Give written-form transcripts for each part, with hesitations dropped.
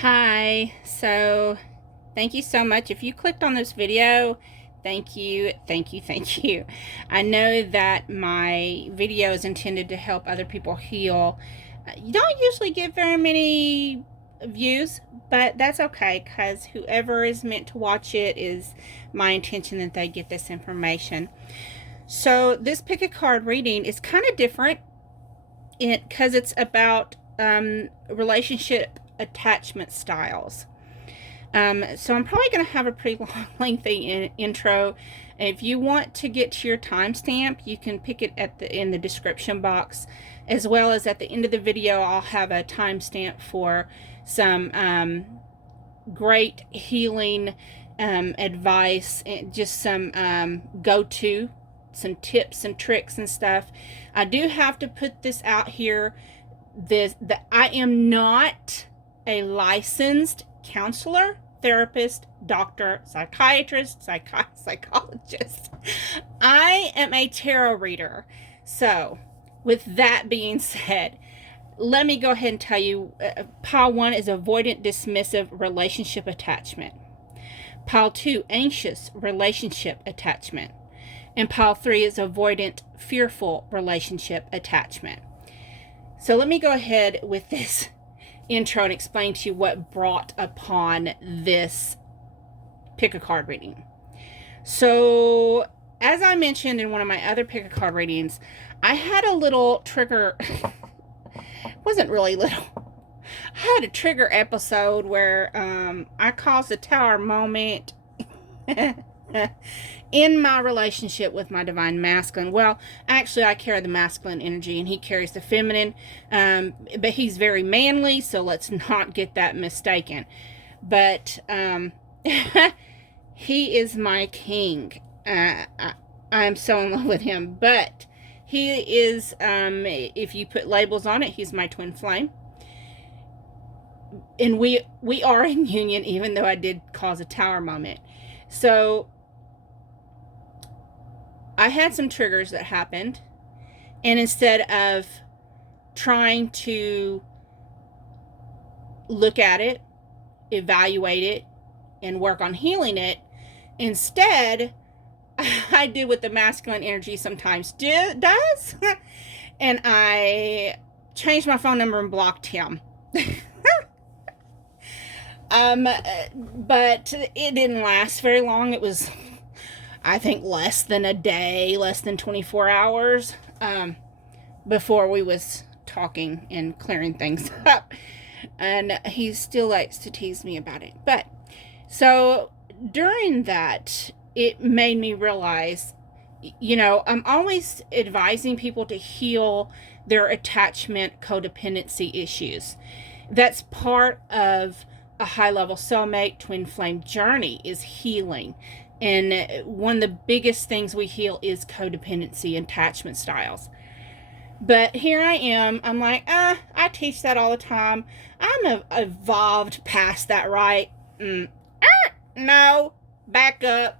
Hi, so thank you so much. If you clicked on this video, thank you, thank you, thank you. I know that my video is intended to help other people heal. You don't usually get very many views, but that's okay because whoever is meant to watch it is my intention that they get this information. So this pick a card reading is kind of different because it's about relationship attachment styles. So I'm probably going to have a pretty long, lengthy intro. If you want to get to your timestamp, you can pick it in the description box, as well as at the end of the video, I'll have a timestamp for some great healing advice, and just some some tips and tricks and stuff. I do have to put this out here. I am not a licensed counselor, therapist, doctor, psychiatrist, psychologist. I am a tarot reader. So, with that being said, let me go ahead and tell you, pile 1 is avoidant, dismissive relationship attachment. Pile 2, anxious relationship attachment. And pile 3 is avoidant, fearful relationship attachment. So let me go ahead with this intro and explain to you what brought upon this pick a card reading. So, as I mentioned in one of my other pick a card readings, I had a little trigger. Wasn't really little. I had a trigger episode where I caused a tower moment in my relationship with my divine masculine. Well, actually, I carry the masculine energy and he carries the feminine, but he's very manly, so let's not get that mistaken. But he is my king. I'm so in love with him. But he is, if you put labels on it, he's my twin flame. And we are in union, even though I did cause a tower moment. So I had some triggers that happened, and instead of trying to look at it, evaluate it, and work on healing it, instead I did what the masculine energy sometimes does, and I changed my phone number and blocked him. But it didn't last very long. It was, I think, less than a day, less than 24 hours before we was talking and clearing things up. And he still likes to tease me about it. But so during that, it made me realize, I'm always advising people to heal their attachment codependency issues. That's part of a high-level soulmate twin flame journey, is healing. And one of the biggest things we heal is codependency and attachment styles. But here I am. I'm like, I teach that all the time. I'm evolved past that, right? No, back up.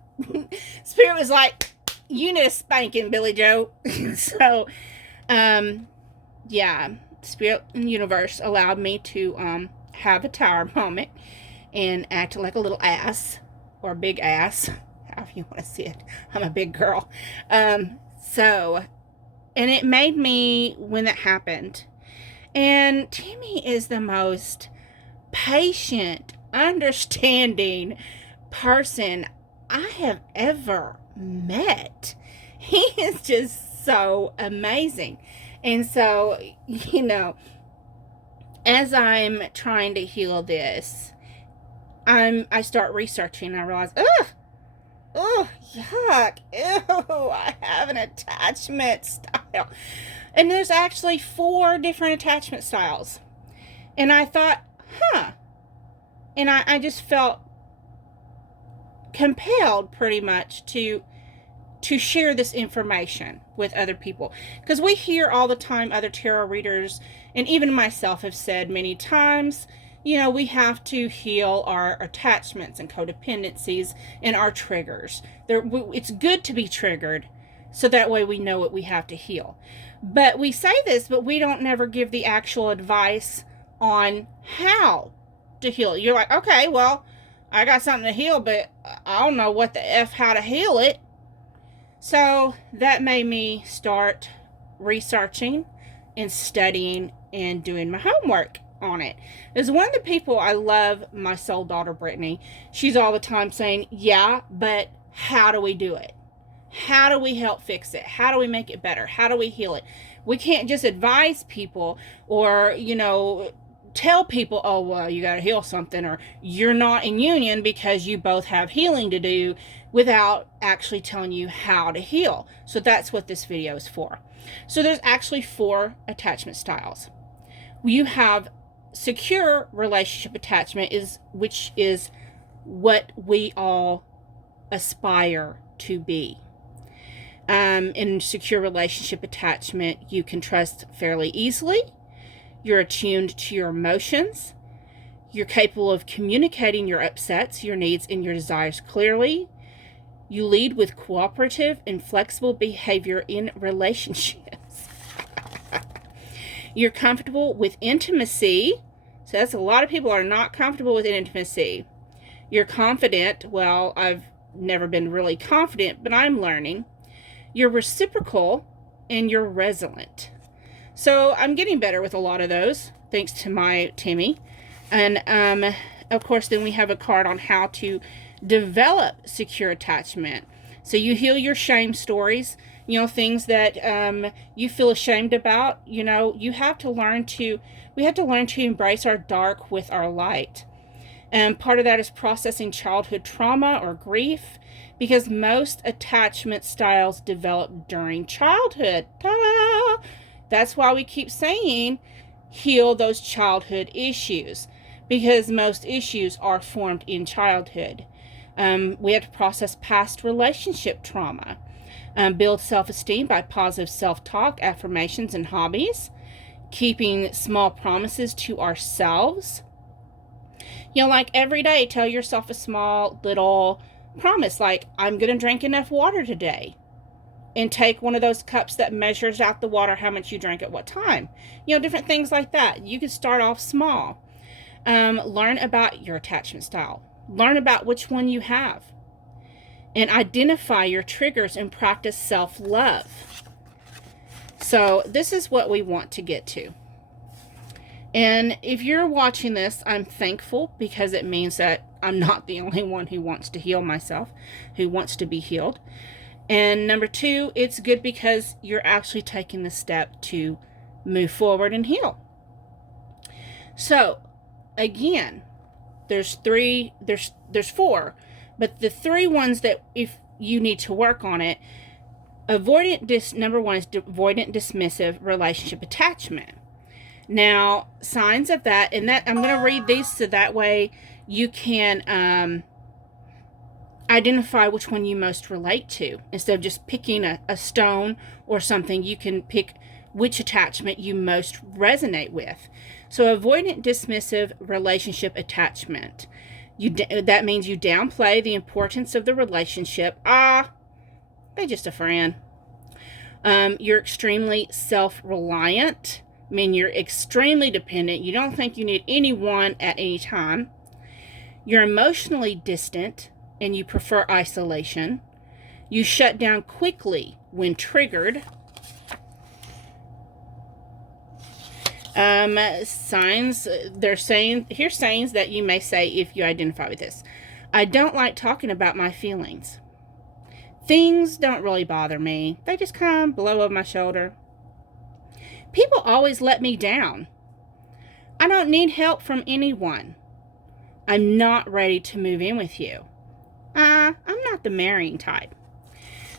Spirit was like, you need a spanking, Billy Joe. So, yeah, Spirit and universe allowed me to have a tower moment and act like a little ass, or a big ass, however you want to see it. I'm a big girl. So, and it made me, when that happened, and Timmy is the most patient, understanding person I have ever met. He is just so amazing. And so, as I'm trying to heal this, I start researching and I realize, yuck, ew, I have an attachment style. And there's actually 4 different attachment styles. And I thought, and I just felt compelled pretty much to share this information with other people, because we hear all the time other tarot readers, and even myself, have said many times, we have to heal our attachments and codependencies and our triggers. It's good to be triggered, so that way we know what we have to heal. But we say this, but we don't never give the actual advice on how to heal it. You're like, okay, well, I got something to heal, but I don't know what the F how to heal it. So that made me start researching and studying and doing my homework on it. There's one of the people I love, my soul daughter, Brittany. She's all the time saying, yeah, but how do we do it? How do we help fix it? How do we make it better? How do we heal it? We can't just advise people or, tell people, oh, well, you got to heal something, or you're not in union because you both have healing to do, without actually telling you how to heal. So that's what this video is for. So there's actually 4 attachment styles. You have secure relationship attachment, which is what we all aspire to be. In secure relationship attachment, you can trust fairly easily. You're attuned to your emotions. You're capable of communicating your upsets, your needs, and your desires clearly. You lead with cooperative and flexible behavior in relationships. You're comfortable with intimacy. So that's a lot of people are not comfortable with intimacy. You're confident. Well, I've never been really confident, but I'm learning. You're reciprocal, and you're resilient. So I'm getting better with a lot of those, thanks to my Timmy. And of course, then we have a card on how to develop secure attachment. So you heal your shame stories, things that you feel ashamed about. We have to learn to embrace our dark with our light. And part of that is processing childhood trauma or grief, because most attachment styles develop during childhood. Ta-da! That's why we keep saying heal those childhood issues, because most issues are formed in childhood. We have to process past relationship trauma, build self-esteem by positive self-talk, affirmations, and hobbies, keeping small promises to ourselves. Like every day, tell yourself a small little promise, like, I'm going to drink enough water today. And take one of those cups that measures out the water, how much you drank at what time. Different things like that. You can start off small. Learn about your attachment style. Learn about which one you have. And identify your triggers and practice self-love. So this is what we want to get to. And if you're watching this, I'm thankful, because it means that I'm not the only one who wants to heal myself, who wants to be healed. And number 2, it's good because you're actually taking the step to move forward and heal. So, again, there's 4, but the 3 ones that if you need to work on it, number 1 is avoidant dismissive relationship attachment. Now, signs of that, and that I'm going to read these so that way you can identify which one you most relate to. Instead of just picking a stone or something, you can pick which attachment you most resonate with. So avoidant dismissive relationship attachment. That means you downplay the importance of the relationship. They're just a friend. You're extremely self-reliant. I mean, you're extremely dependent. You don't think you need anyone at any time. You're emotionally distant, and you prefer isolation. You shut down quickly when triggered. Signs, here's signs that you may say if you identify with this. I don't like talking about my feelings. Things don't really bother me. They just come blow over my shoulder. People always let me down. I don't need help from anyone. I'm not ready to move in with you. I'm not the marrying type.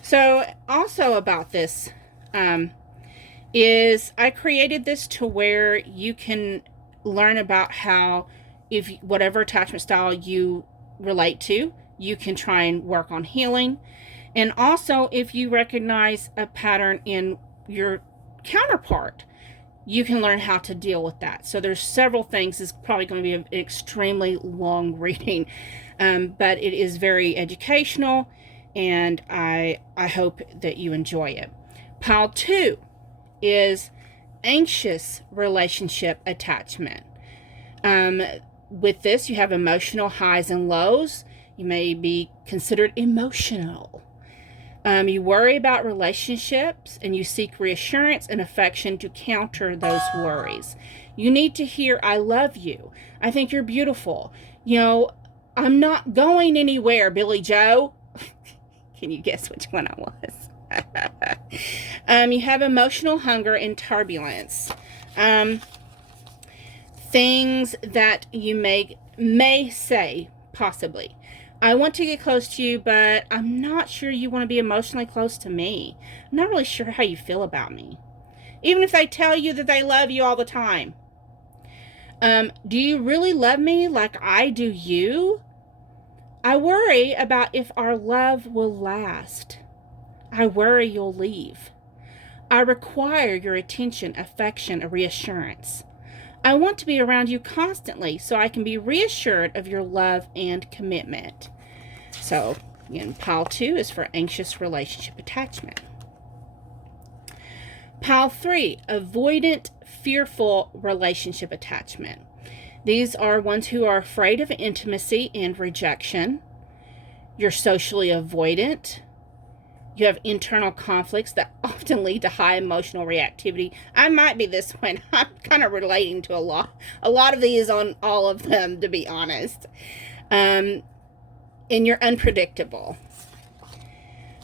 So also about this is I created this to where you can learn about how, if whatever attachment style you relate to, you can try and work on healing. And also, if you recognize a pattern in your counterpart, you can learn how to deal with that. So there's several things. It's probably going to be an extremely long reading, but it is very educational, and I hope that you enjoy it. Pile 2 is anxious relationship attachment. with this, you have emotional highs and lows. You may be considered emotional. You worry about relationships and you seek reassurance and affection to counter those worries. You need to hear, I love you. I think you're beautiful. I'm not going anywhere, Billy Joe. Can you guess which one I was? You have emotional hunger and turbulence. Things that you may say, possibly. I want to get close to you, but I'm not sure you want to be emotionally close to me. I'm not really sure how you feel about me. Even if they tell you that they love you all the time. Do you really love me like I do you? I worry about if our love will last. I worry you'll leave. I require your attention, affection, and reassurance. I want to be around you constantly so I can be reassured of your love and commitment. So, pile 2 is for anxious relationship attachment. Pile 3, avoidant, fearful relationship attachment. These are ones who are afraid of intimacy and rejection. You're socially avoidant. You have internal conflicts that often lead to high emotional reactivity. I might be this one. I'm kind of relating to a lot of these on all of them, to be honest. And you're unpredictable.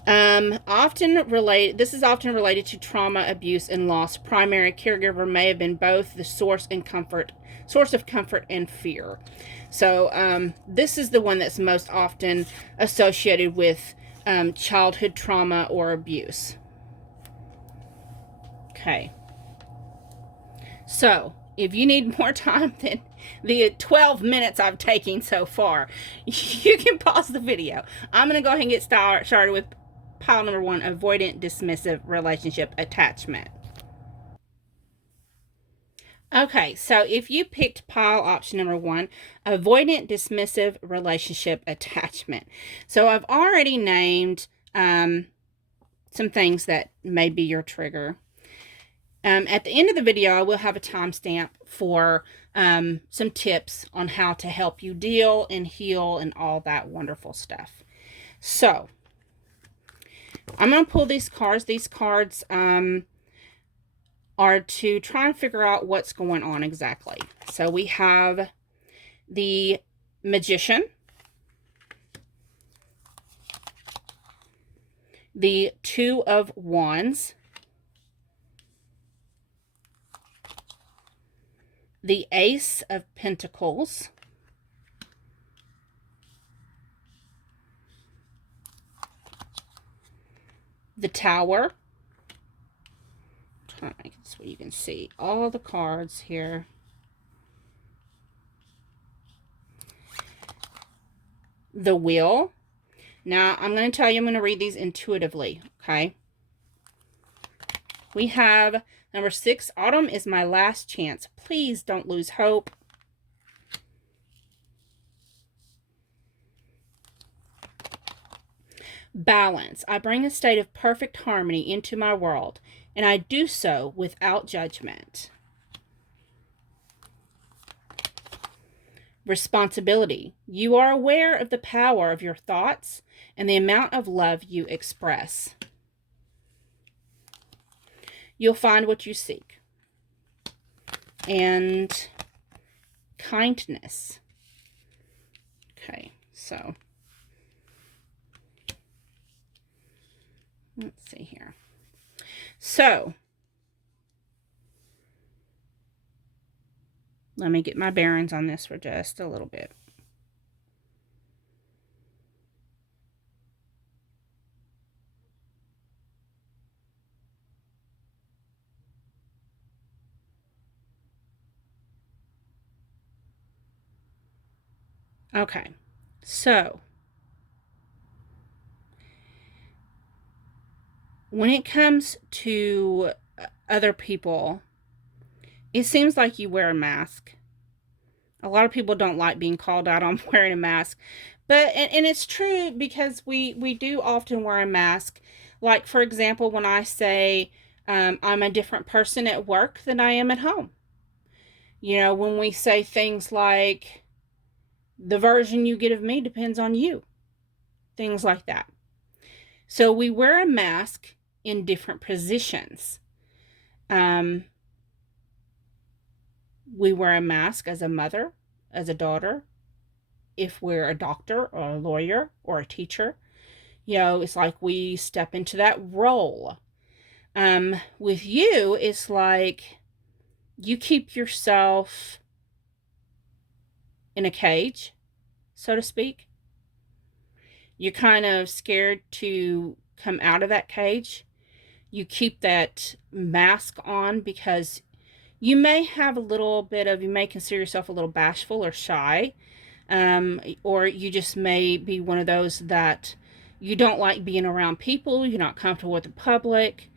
This is often related to trauma, abuse, and loss. Primary caregiver may have been both the source of comfort and fear. So this is the one that's most often associated with childhood trauma or abuse. Okay. So, if you need more time than the 12 minutes I've taken so far, you can pause the video. I'm going to go ahead and get started with pile number 1, avoidant, dismissive relationship attachment. Okay, so if you picked pile option number 1, avoidant, dismissive relationship attachment. So I've already named some things that may be your trigger. At the end of the video, I will have a timestamp for some tips on how to help you deal and heal and all that wonderful stuff. So, I'm going to pull these cards. These cards are to try and figure out what's going on exactly. So, we have the Magician, the Two of Wands, the Ace of Pentacles, the Tower. I'm trying to make it so you can see all the cards here. The Wheel. Now, I'm going to tell you, I'm going to read these intuitively, okay? We have number 6, autumn is my last chance. Please don't lose hope. Balance. I bring a state of perfect harmony into my world, and I do so without judgment. Responsibility. You are aware of the power of your thoughts and the amount of love you express. You'll find what you seek. And kindness. Okay, so let's see here. So, let me get my bearings on this for just a little bit. Okay, so when it comes to other people, it seems like you wear a mask. A lot of people don't like being called out on wearing a mask. But, and it's true because we do often wear a mask. Like, for example, when I say I'm a different person at work than I am at home. When we say things like, The version you get of me depends on you. Things like that. So we wear a mask in different positions. We wear a mask as a mother, as a daughter, if we're a doctor or a lawyer or a teacher. It's like we step into that role. With you, it's like you keep yourself in a cage, so to speak. You're kind of scared to come out of that cage. You keep that mask on because you may have you may consider yourself a little bashful or shy. Or you just may be one of those that you don't like being around people. You're not comfortable with the public.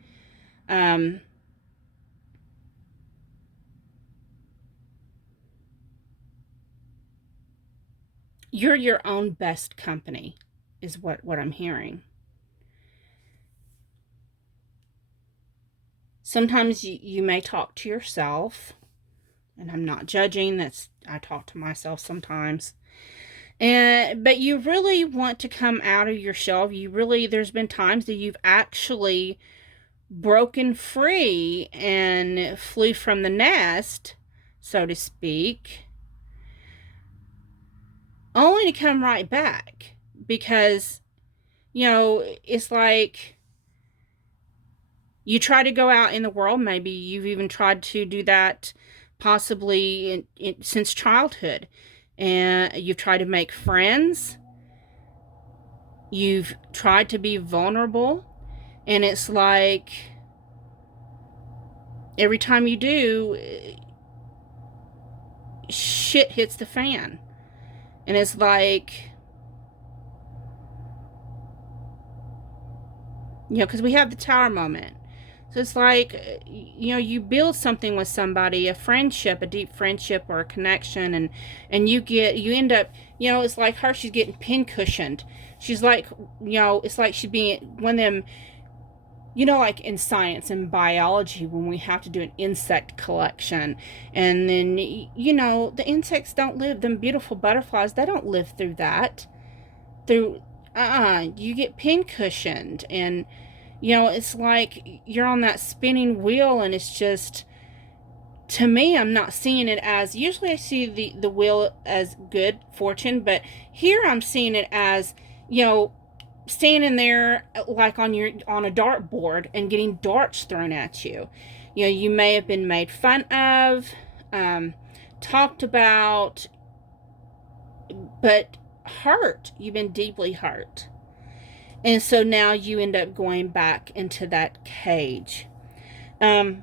You're your own best company, is what I'm hearing. Sometimes you may talk to yourself, and I'm not judging. I talk to myself sometimes. But you really want to come out of your shell. There's been times that you've actually broken free and flew from the nest, so to speak, only to come right back because, it's like you try to go out in the world. Maybe you've even tried to do that possibly since childhood, and you've tried to make friends. You've tried to be vulnerable, and it's like every time you do, shit hits the fan. And it's like, because we have the tower moment. So it's like, you build something with somebody, a friendship, a deep friendship or a connection, and you end up, it's like her, she's getting pincushioned. She's like, it's like she's being one of them, like in science and biology, when we have to do an insect collection, and then, the insects don't live, them beautiful butterflies, they don't live through that. You get pincushioned, and, it's like you're on that spinning wheel, and it's just, to me, I'm not seeing it as, usually I see the wheel as good fortune, but here I'm seeing it as, standing there like on a dartboard and getting darts thrown at you. You may have been made fun of, talked about, but hurt. You've been deeply hurt. And so now you end up going back into that cage. But,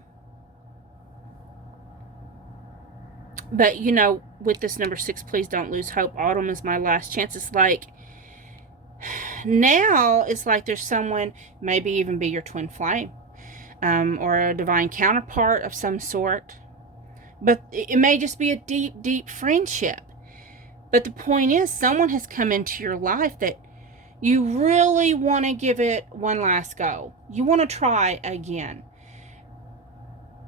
with this number 6, please don't lose hope. Autumn is my last chance. It's like, now it's like there's someone, maybe even be your twin flame, or a divine counterpart of some sort. But it may just be a deep, deep friendship. But the point is, someone has come into your life that you really want to give it one last go. You want to try again.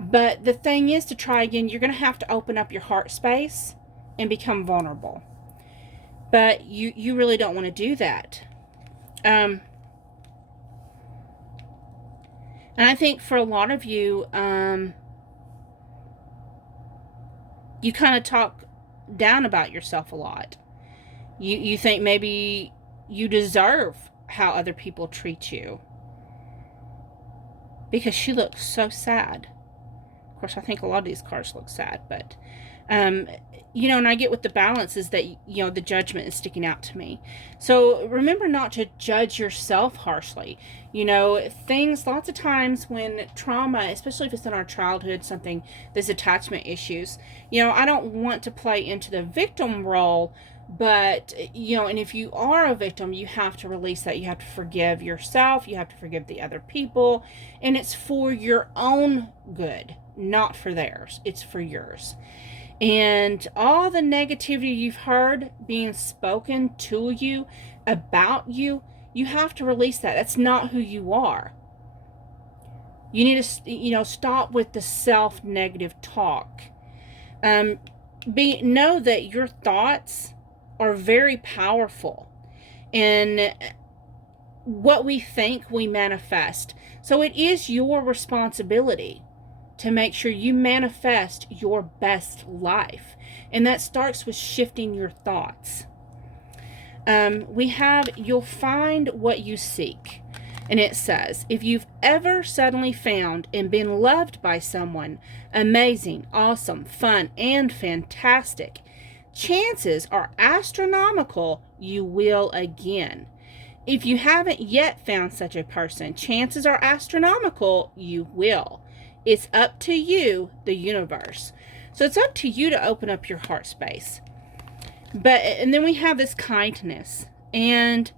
But the thing is, to try again, you're going to have to open up your heart space and become vulnerable. But you really don't want to do that. And I think for a lot of you, you kind of talk down about yourself a lot. You think maybe you deserve how other people treat you. Because she looks so sad. Of course, I think a lot of these cards look sad, but, and I get with the balance is that, the judgment is sticking out to me. So remember not to judge yourself harshly. Lots of times when trauma, especially if it's in our childhood, there's attachment issues, I don't want to play into the victim role, but, and if you are a victim, you have to release that. You have to forgive yourself. You have to forgive the other people. And it's for your own good, not for theirs. It's for yours. And all the negativity you've heard being spoken to you, about you, you have to release that. That's not who you are. You need to, stop with the self-negative talk. Know that your thoughts are very powerful. And what we think, we manifest. So it is your responsibility to make sure you manifest your best life. And that starts with shifting your thoughts. You'll find what you seek. And it says, if you've ever suddenly found and been loved by someone amazing, awesome, fun, and fantastic, chances are astronomical you will again. If you haven't yet found such a person, chances are astronomical you will. It's up to you, the universe. So it's up to you to open up your heart space. And then we have this kindness, and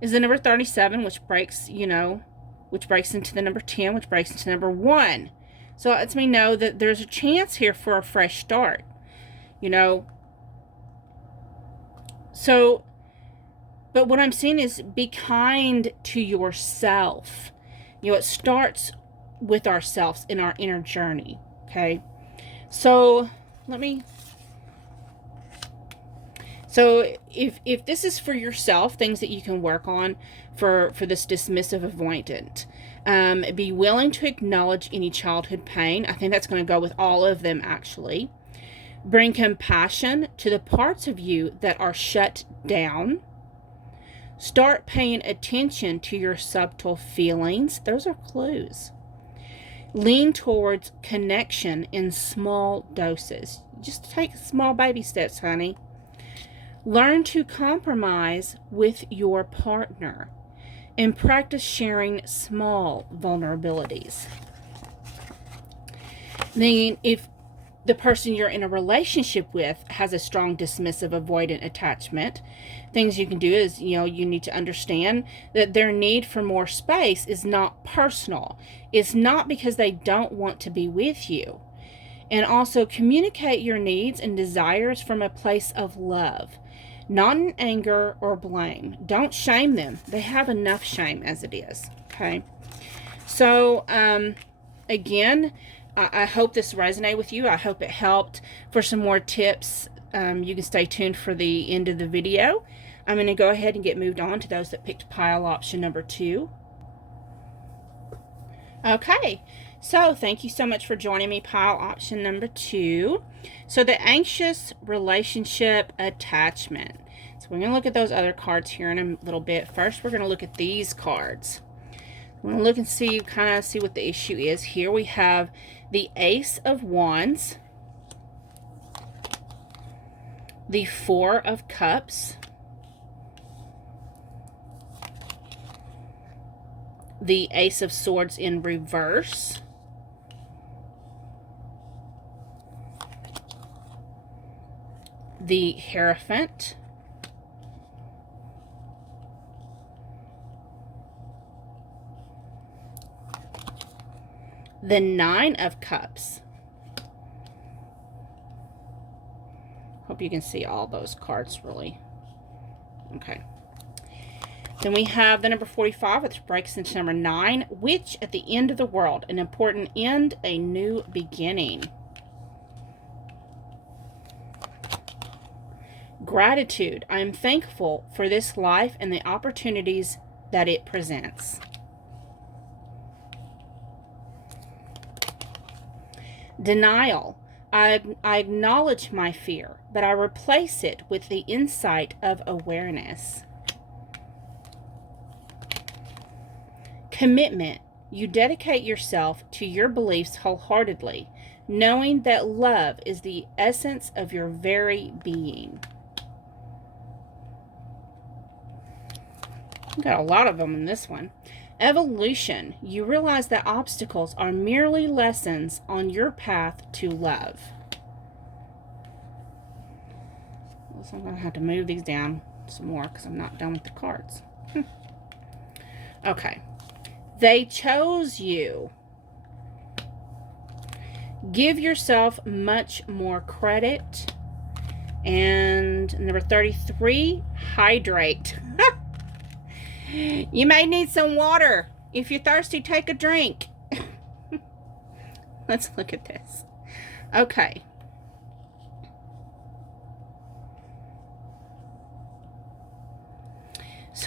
is the number 37, which breaks into the number 10, which breaks into number 1. So it lets me know that there's a chance here for a fresh start. But what I'm seeing is be kind to yourself. It starts with ourselves in our inner journey. Okay. So if this is for yourself, things that you can work on for this dismissive avoidant, be willing to acknowledge any childhood pain. I think that's going to go with all of them, actually. Bring compassion to the parts of you that are shut down. Start paying attention to your subtle feelings. Those are clues. Lean towards connection in small doses. Just take small baby steps, honey. Learn to compromise with your partner and practice sharing small vulnerabilities. Then, if the person you're in a relationship with has a strong dismissive avoidant attachment, things you can do is, you need to understand that their need for more space is not personal. It's not because they don't want to be with you. And also communicate your needs and desires from a place of love, not in anger or blame. Don't shame them. They have enough shame as it is. Okay. So, again, I hope this resonated with you. I hope it helped. For some more tips, you can stay tuned for the end of the video. I'm going to go ahead and get moved on to those that picked pile option number 2. Okay, so thank you so much for joining me, pile option number 2. So the anxious relationship attachment. So we're going to look at those other cards here in a little bit. First, we're going to look at these cards. We're going to look and see what the issue is. Here we have the Ace of Wands, the Four of Cups, the Ace of Swords in reverse, the Hierophant, the Nine of Cups. Hope you can see all those cards really. Okay. Then we have the number 45, which breaks into number 9, which at the end of the world, an important end, a new beginning. Gratitude. I am thankful for this life and the opportunities that it presents. Denial. I acknowledge my fear, but I replace it with the insight of awareness. Commitment. You dedicate yourself to your beliefs wholeheartedly, knowing that love is the essence of your very being. Got a lot of them in this one. Evolution. You realize that obstacles are merely lessons on your path to love. So I'm going to have to move these down some more because I'm not done with the cards. Okay. They chose you. Give yourself much more credit. And number 33, hydrate. You may need some water. If you're thirsty, take a drink. Let's look at this. Okay.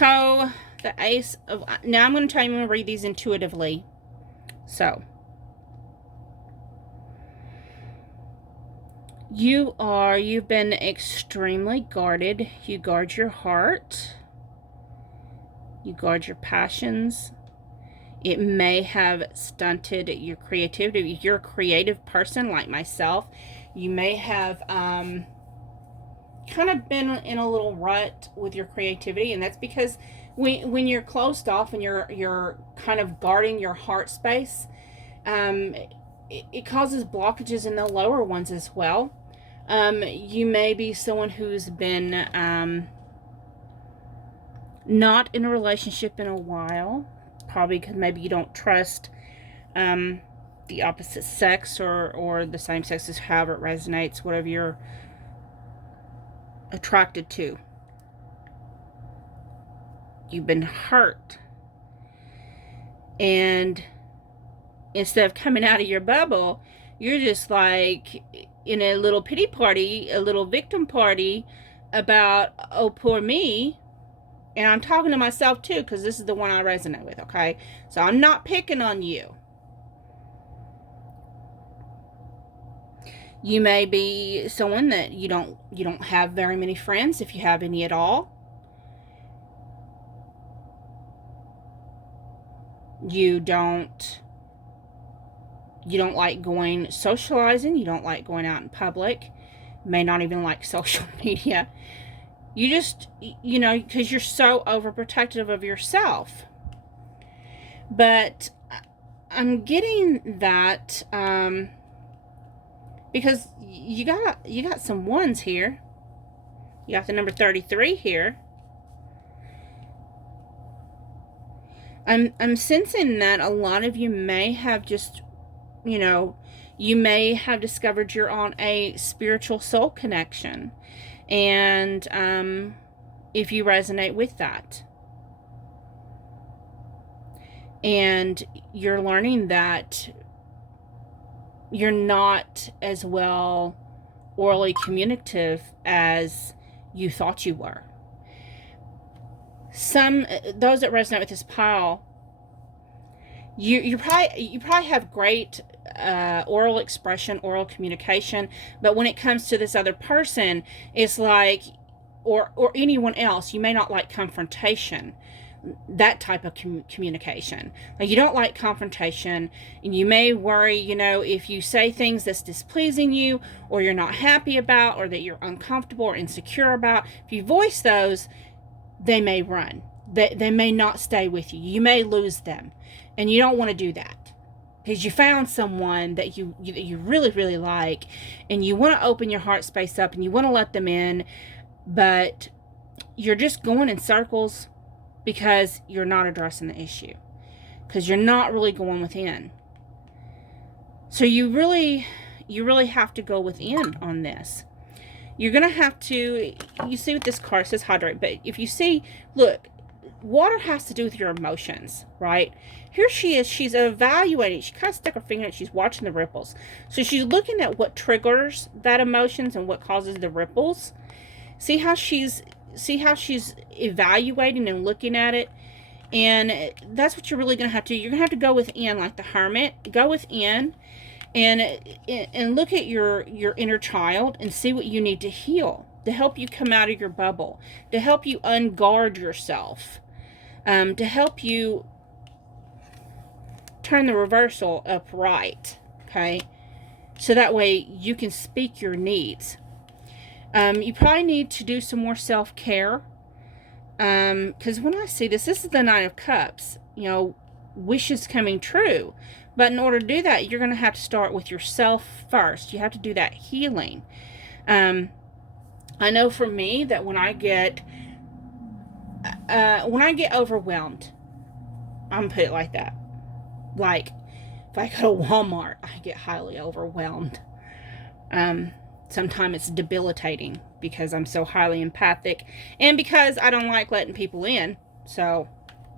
So, the Ace of... Now I'm going to tell you, I'm going to read these intuitively. So, you've been extremely guarded. You guard your heart. You guard your passions. It may have stunted your creativity. If you're a creative person like myself, you may have kind of been in a little rut with your creativity, and that's because when you're closed off and you're kind of guarding your heart space, it causes blockages in the lower ones as well. You may be someone who's been not in a relationship in a while, probably because maybe you don't trust the opposite sex or the same sex, as however it resonates, whatever you're attracted to. You've been hurt, and instead of coming out of your bubble, you're just like in a little pity party, a little victim party about, oh, poor me. And I'm talking to myself too, because this is the one I resonate with, okay? So I'm not picking on you. You may be someone that you don't have very many friends, if you have any at all. You don't like socializing. You don't like going out in public. You may not even like social media. You just, because you're so overprotective of yourself. But I'm getting that because you got some ones here. You got the number 33 here. I'm sensing that a lot of you may have just, you may have discovered you're on a spiritual soul connection. And if you resonate with that, and you're learning that you're not as well orally communicative as you thought you were. Those that resonate with this pile, you probably have great oral expression, oral communication, but when it comes to this other person, it's like, or anyone else, you may not like confrontation, that type of communication. Like, you don't like confrontation, and you may worry, if you say things that's displeasing you, or you're not happy about, or that you're uncomfortable or insecure about, if you voice those, they may run. They may not stay with you. You may lose them, and you don't want to do that, because you found someone that you really, really like, and you want to open your heart space up, and you want to let them in, but you're just going in circles because you're not addressing the issue, because you're not really going within. So you really have to go within on this. You're going to have to, you see with this card, it says hydrate, but if you see, look, water has to do with your emotions, right? Here she is, she's evaluating, she kind of stuck her finger and she's watching the ripples. So she's looking at what triggers that emotions and what causes the ripples. See how she's evaluating and looking at it. And that's what you're really going to have to do. You're going to have to go within, like the hermit, go within and look at your inner child and see what you need to heal to help you come out of your bubble, to help you unguard yourself, to help you turn the reversal upright, okay? So that way you can speak your needs. You probably need to do some more self-care, because when I see this is the Nine of Cups, wishes coming true. But in order to do that, you're going to have to start with yourself first. You have to do that healing. I know for me that when I get overwhelmed, I'm going to put it like that. Like, if I go to Walmart, I get highly overwhelmed. Sometimes it's debilitating because I'm so highly empathic, and because I don't like letting people in. So,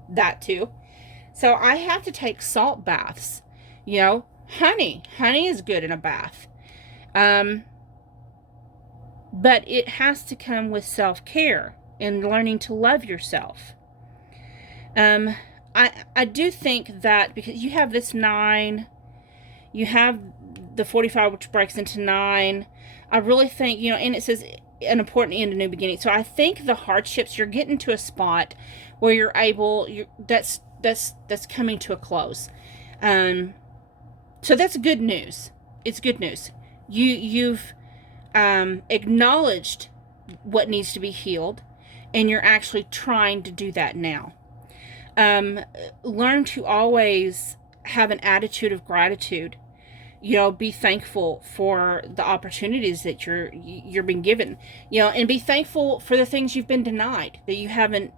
that too. So I have to take salt baths. Honey is good in a bath. But it has to come with self-care and learning to love yourself. Um, I do think that because you have this 9, you have the 45, which breaks into 9. I really think, and it says an important end, a new beginning. So I think the hardships, you're getting to a spot where you're able, that's coming to a close. So that's good news. It's good news. You've acknowledged what needs to be healed, and you're actually trying to do that now. Learn to always have an attitude of gratitude. Be thankful for the opportunities that you're being given. And be thankful for the things you've been denied, that you haven't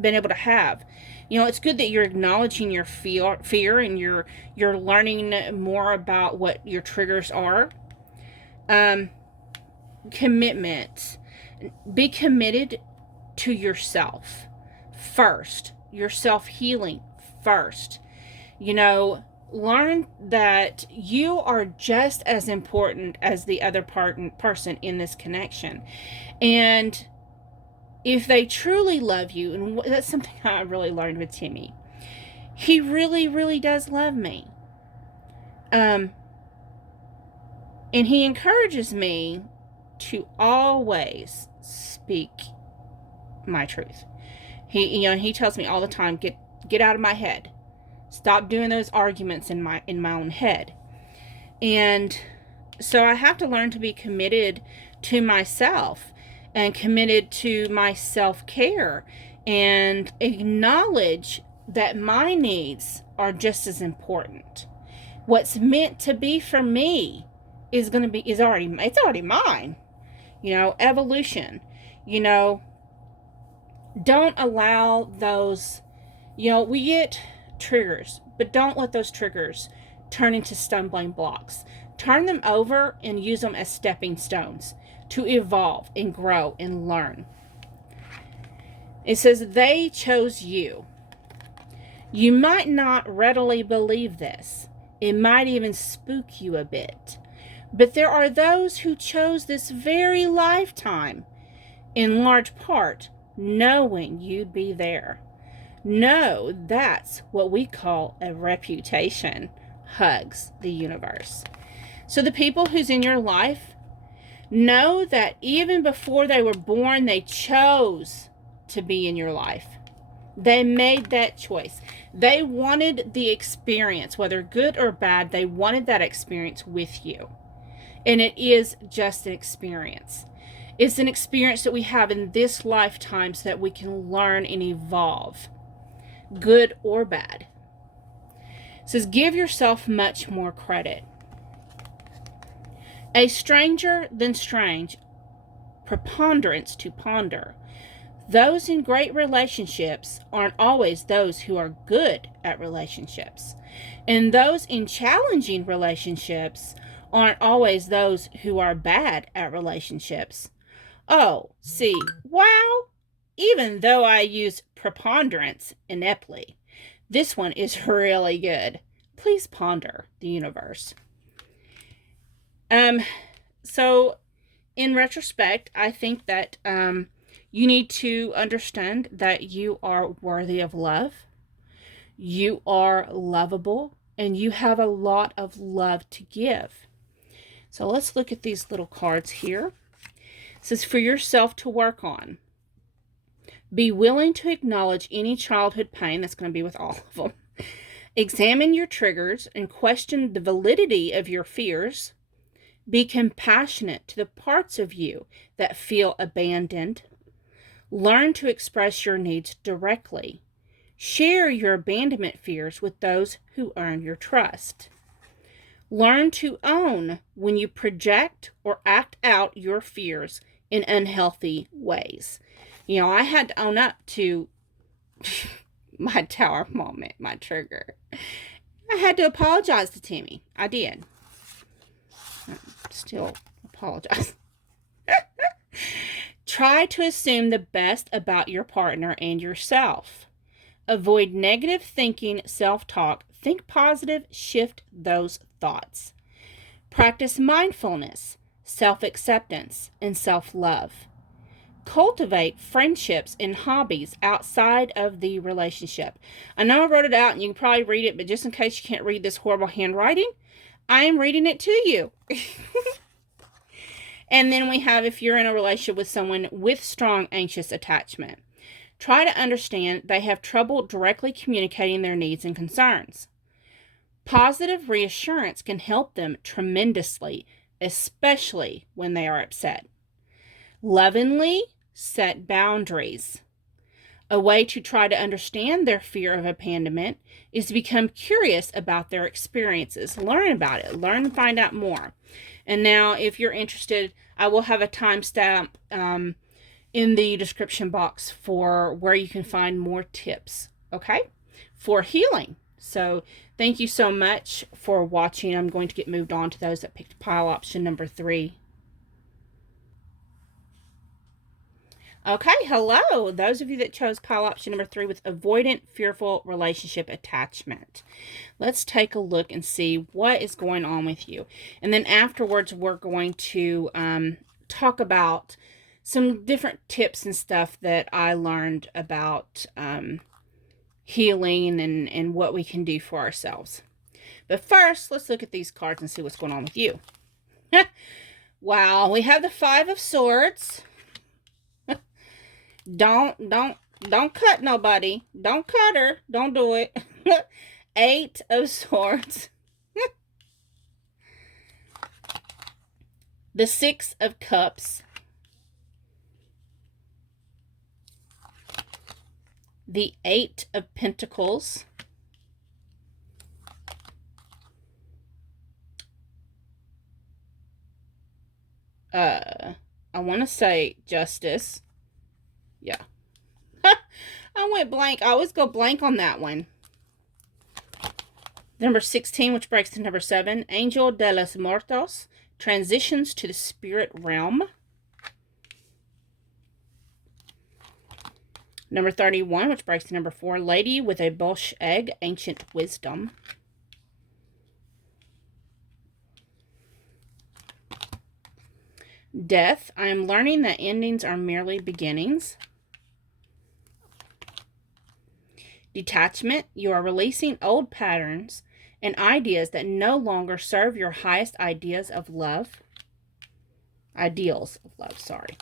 been able to have. It's good that you're acknowledging your fear, and you're learning more about what your triggers are. Commitment. Be committed to yourself first. Your self-healing first. Learn that you are just as important as the other person in this connection. And if they truly love you, and that's something I really learned with Timmy, he really, really does love me. And he encourages me to always speak my truth. He tells me all the time, get out of my head. Stop doing those arguments in my own head. And so I have to learn to be committed to myself, and committed to my self-care, and acknowledge that my needs are just as important. What's meant to be for me is already mine. Evolution. Don't allow those, we get triggers, but don't let those triggers turn into stumbling blocks. Turn them over and use them as stepping stones to evolve and grow and learn. It says they chose you. You might not readily believe this. It might even spook you a bit. But there are those who chose this very lifetime, in large part knowing you'd be there. No, that's what we call a reputation. Hugs, the universe. So the people who's in your life, know that even before they were born, they chose to be in your life. They made that choice. They wanted the experience, whether good or bad, they wanted that experience with you. And it is just an experience. It's an experience that we have in this lifetime so that we can learn and evolve, good or bad. It says, give yourself much more credit. A stranger than strange, preponderance to ponder. Those in great relationships aren't always those who are good at relationships. And those in challenging relationships aren't always those who are bad at relationships. Oh, see, wow! Even though I use preponderance ineptly, this one is really good. Please ponder, the universe. So, in retrospect, I think that you need to understand that you are worthy of love. You are lovable, and you have a lot of love to give. So let's look at these little cards here. It says, for yourself to work on. Be willing to acknowledge any childhood pain. That's going to be with all of them. Examine your triggers and question the validity of your fears. Be compassionate to the parts of you that feel abandoned. Learn to express your needs directly. Share your abandonment fears with those who earn your trust. Learn to own when you project or act out your fears in unhealthy ways. I had to own up to my tower moment, my trigger. I had to apologize to Timmy. I did. Still apologize. Try to assume the best about your partner and yourself. Avoid negative thinking, self-talk. Think positive, shift those thoughts. Practice mindfulness, self-acceptance, and self-love. Cultivate friendships and hobbies outside of the relationship. I know I wrote it out and you can probably read it, but just in case you can't read this horrible handwriting, I am reading it to you. And then we have, if you're in a relationship with someone with strong anxious attachment, try to understand they have trouble directly communicating their needs and concerns. Positive reassurance can help them tremendously, especially when they are upset. Lovingly set boundaries. A way to try to understand their fear of abandonment is to become curious about their experiences. Learn about it. Learn and find out more. And now, if you're interested, I will have a timestamp in the description box for where you can find more tips, okay, for healing. So thank you so much for watching. I'm going to get moved on to those that picked pile option number 3. Okay, hello. Those of you that chose pile option number 3 with avoidant, fearful relationship attachment. Let's take a look and see what is going on with you. And then afterwards, we're going to talk about some different tips and stuff that I learned about healing and what we can do for ourselves. But first, let's look at these cards and see what's going on with you. Wow, we have the 5 of Swords. Don't cut nobody. Don't cut her. Don't do it. 8 of Swords. The 6 of Cups. The 8 of Pentacles. I want to say Justice. Yeah. I went blank. I always go blank on that one. Number 16, which breaks to number 7. Angel de los Muertos. Transitions to the spirit realm. Number 31, which breaks to number 4. Lady with a Bosch egg. Ancient wisdom. Death. I am learning that endings are merely beginnings. Detachment. You are releasing old patterns and ideas that no longer serve your highest ideas of love. Ideals of love, sorry.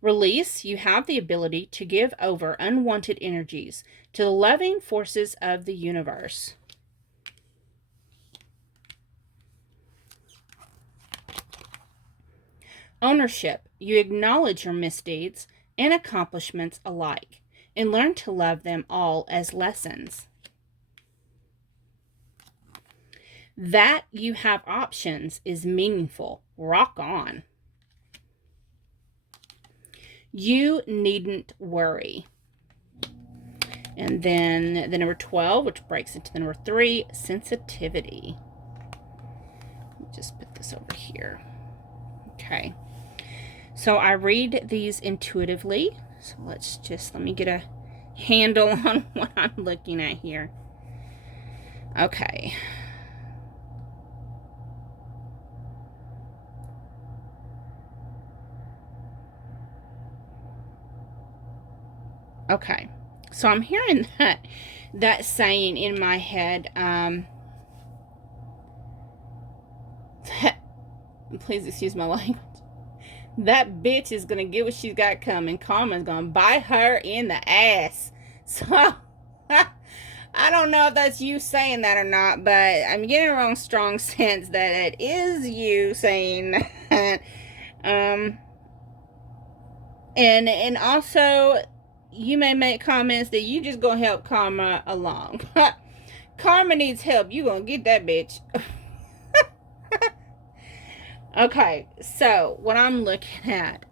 Release. You have the ability to give over unwanted energies to the loving forces of the universe. Ownership. You acknowledge your misdeeds and accomplishments alike and learn to love them all as lessons. That you have options is meaningful. Rock on. You needn't worry. And then the number 12, which breaks into the number 3, sensitivity. Just put this over here. Okay. So I read these intuitively. So let me get a handle on what I'm looking at here. Okay. Okay. So I'm hearing that saying in my head, please excuse my language. That bitch is going to get what she's got coming. Karma's going to bite her in the ass. So, I don't know if that's you saying that or not, but I'm getting a wrong strong sense that it is you saying that. And also, you may make comments that you just going to help Karma along. Karma needs help. You going to get that bitch. Okay, so what I'm looking at,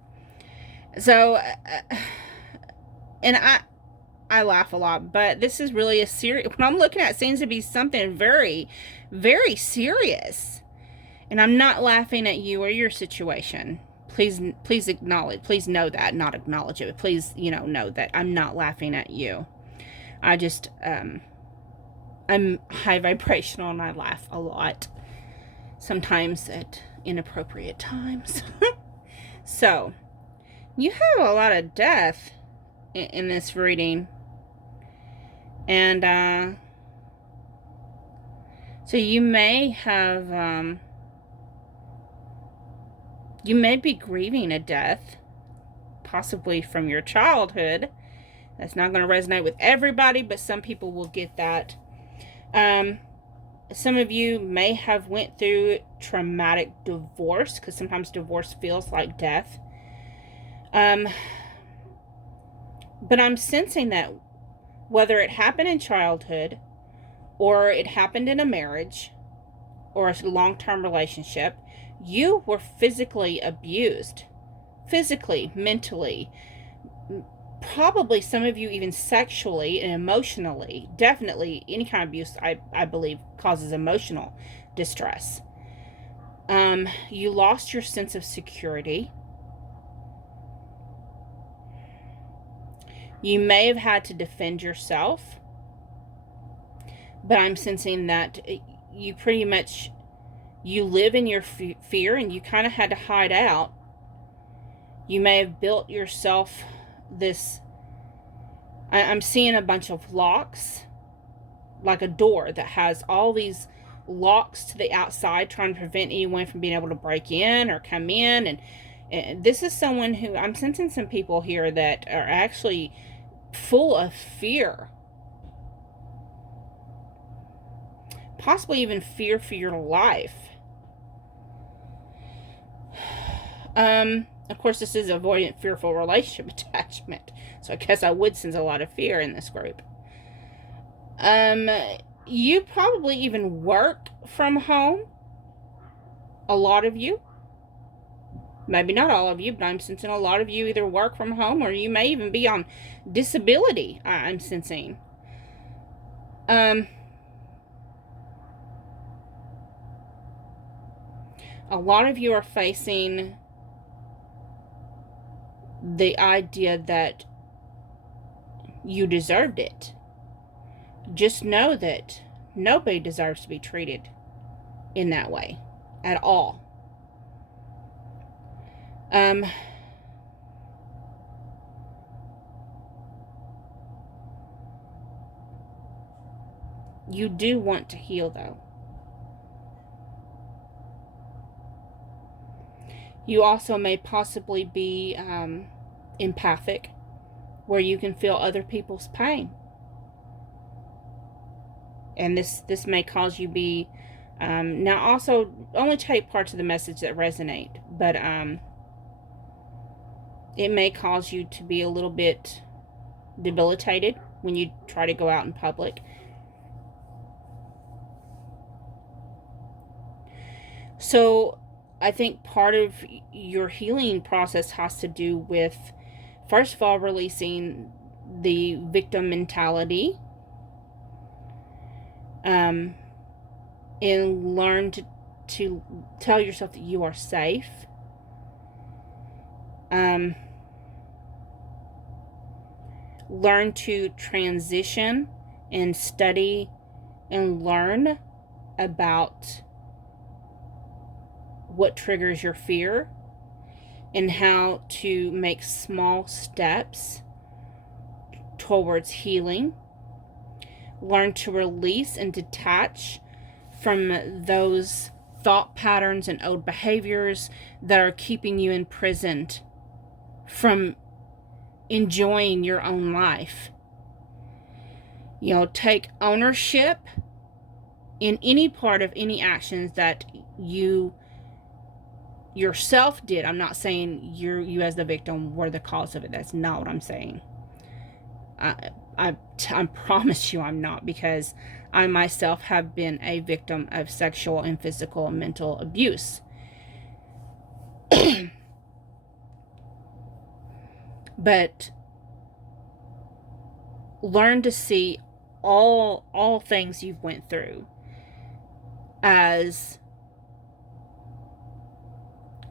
and I laugh a lot, but this is really a serious, what I'm looking at seems to be something very, very serious, and I'm not laughing at you or your situation. Please acknowledge, please know that, not acknowledge it, but please, know that I'm not laughing at you. I just, I'm high vibrational and I laugh a lot, sometimes at inappropriate times. So You have a lot of death in this reading. And so you may have, you may be grieving a death, possibly from your childhood. That's not going to resonate with everybody, but some people will get that. Some of you may have went through traumatic divorce, because sometimes divorce feels like death. But I'm sensing that whether it happened in childhood, or it happened in a marriage, or a long-term relationship, you were physically abused. Physically, mentally, probably some of you even sexually and emotionally. Definitely any kind of abuse, I believe, causes emotional distress. You lost your sense of security. You may have had to defend yourself, but I'm sensing that you pretty much, you live in your fear, and you kind of had to hide out. You may have built yourself this, I'm seeing a bunch of locks, like a door that has all these locks to the outside, trying to prevent anyone from being able to break in or come in. And this is someone who, I'm sensing some people here that are actually full of fear. Possibly even fear for your life. Of course, this is avoidant, fearful relationship attachment. So I guess I would sense a lot of fear in this group. You probably even work from home. A lot of you. Maybe not all of you, but I'm sensing a lot of you either work from home, or you may even be on disability, I'm sensing. A lot of you are facing the idea that you deserved it. Just know that nobody deserves to be treated in that way at all. You do want to heal, though. You also may possibly be empathic, where you can feel other people's pain. And this may cause you be, now also only take parts of the message that resonate, but it may cause you to be a little bit debilitated when you try to go out in public. So I think part of your healing process has to do with, first of all, releasing the victim mentality, and learn to tell yourself that you are safe. Learn to transition and study and learn about what triggers your fear, and how to make small steps towards healing. Learn to release and detach from those thought patterns and old behaviors that are keeping you imprisoned from enjoying your own life. You know, take ownership in any part of any actions that you yourself did. I'm not saying you as the victim were the cause of it. That's not what I'm saying. I promise you I'm not, because I myself have been a victim of sexual and physical and mental abuse. But learn to see all things you've went through as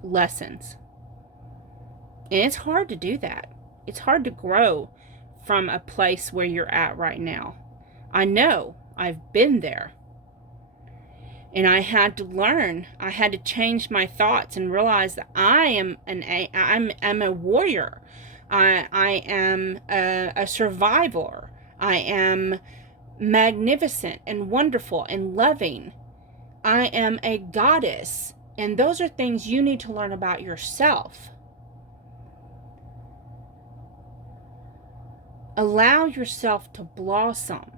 lessons. And it's hard to do that. It's hard to grow from a place where you're at right now. I know. I've been there. And I had to learn. I had to change my thoughts and realize that I'm a warrior. I am a survivor. I am magnificent and wonderful and loving. I am a goddess. And those are things you need to learn about yourself. Allow yourself to blossom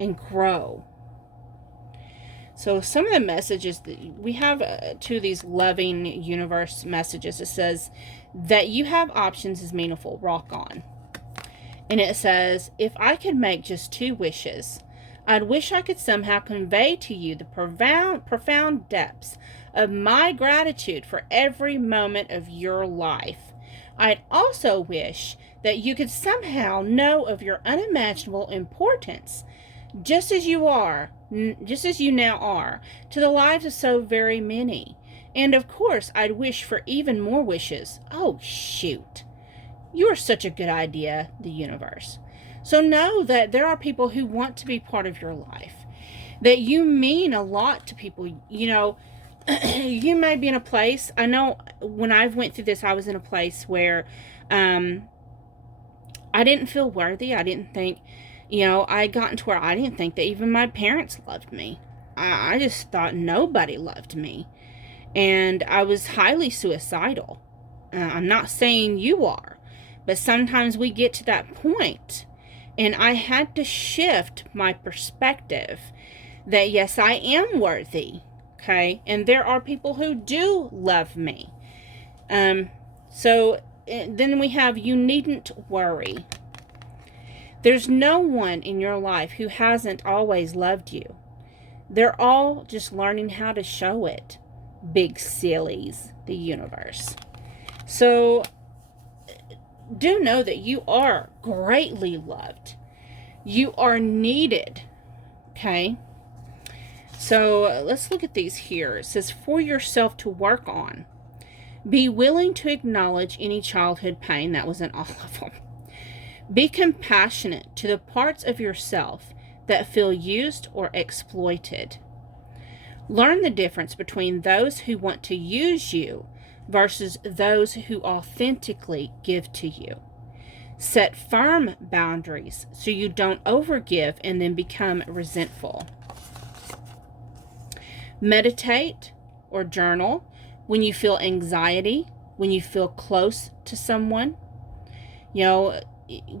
and grow. So some of the messages that we have to these loving universe messages, it says that you have options is meaningful. Rock on. And it says, if I could make just 2 wishes, I'd wish I could somehow convey to you the profound depths of my gratitude for every moment of your life. I'd also wish that you could somehow know of your unimaginable importance, just as you now are, to the lives of so very many. And of course, I'd wish for even more wishes. Oh, shoot. You are such a good idea, the universe. So know that there are people who want to be part of your life, that you mean a lot to people. You know, you may be in a place, I know when I went through this, I was in a place where I didn't feel worthy. I didn't think, I had gotten to where I didn't think that even my parents loved me. I just thought nobody loved me. And I was highly suicidal. I'm not saying you are, but sometimes we get to that point. And I had to shift my perspective that yes, I am worthy. Okay. And there are people who do love me. So then we have, you needn't worry. There's no one in your life who hasn't always loved you. They're all just learning how to show it. Big sillies, the universe. So do know that you are greatly loved. You are needed. Okay? So let's look at these here. It says, for yourself to work on. Be willing to acknowledge any childhood pain. That wasn't all of them. Be compassionate to the parts of yourself that feel used or exploited. Learn the difference between those who want to use you versus those who authentically give to you. Set firm boundaries so you don't overgive and then become resentful. Meditate or journal when you feel anxiety, when you feel close to someone.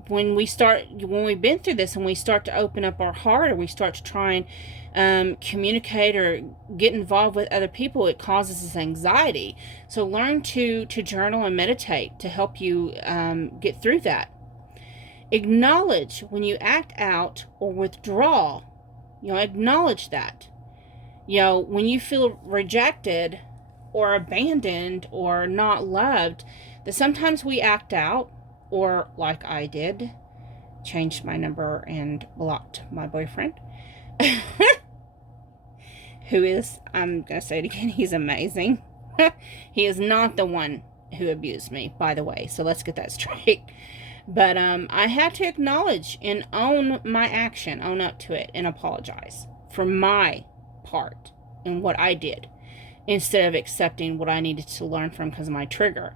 When we've been through this and we start to open up our heart, or we start to try and communicate or get involved with other people, it causes this anxiety. So learn to journal and meditate to help you get through that. Acknowledge when you act out or withdraw. Acknowledge that. When you feel rejected or abandoned or not loved, that sometimes we act out, or like I did, changed my number and blocked my boyfriend. Who is, I'm going to say it again, he's amazing. He is not the one who abused me, by the way, so let's get that straight. But I had to acknowledge and own my action, own up to it, and apologize for my part and what I did, instead of accepting what I needed to learn from because of my trigger.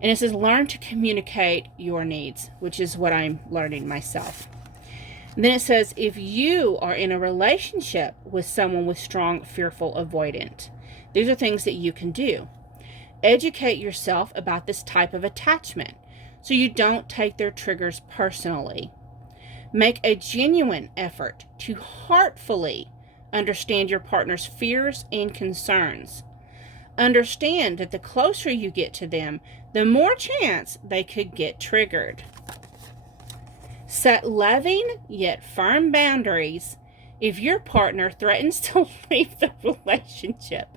And it says, learn to communicate your needs, which is what I'm learning myself. And then it says, if you are in a relationship with someone with strong, fearful, avoidant, these are things that you can do. Educate yourself about this type of attachment so you don't take their triggers personally. Make a genuine effort to heartfully understand your partner's fears and concerns. Understand that the closer you get to them, the more chance they could get triggered. Set loving yet firm boundaries if your partner threatens to leave the relationship.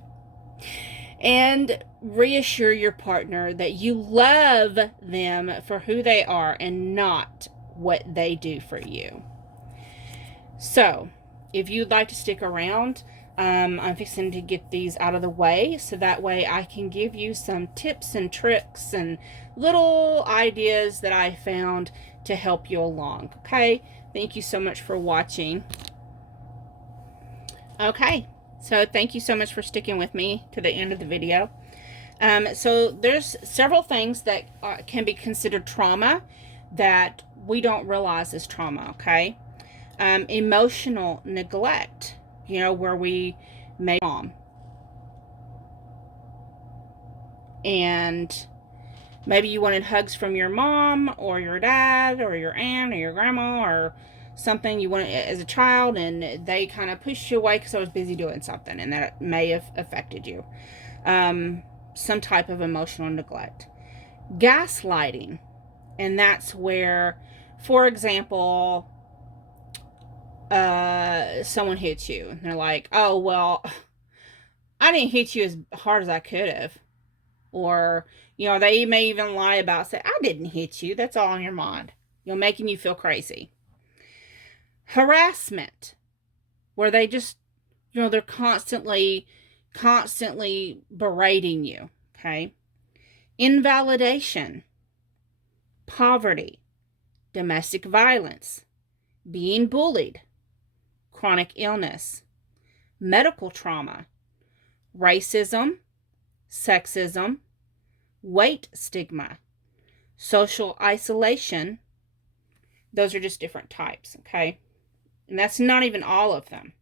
And reassure your partner that you love them for who they are and not what they do for you. So, if you'd like to stick around, I'm fixing to get these out of the way so that way I can give you some tips and tricks and little ideas that I found to help you along. Okay? Thank you so much for watching. Okay, so thank you so much for sticking with me to the end of the video. So there's several things that can be considered trauma that we don't realize is trauma, okay? Emotional neglect, where we made mom. And maybe you wanted hugs from your mom or your dad or your aunt or your grandma or something you wanted as a child, and they kind of pushed you away because I was busy doing something, and that may have affected you. Some type of emotional neglect. Gaslighting, and that's where, for example, someone hits you, and they're like, "Oh, well, I didn't hit you as hard as I could have," or they may even lie about, say, "I didn't hit you. That's all in your mind," making you feel crazy. Harassment, where they just, they're constantly berating you. Okay. Invalidation, poverty, domestic violence, being bullied, chronic illness, medical trauma, racism, sexism, weight stigma, social isolation. Those are just different types, okay? And that's not even all of them.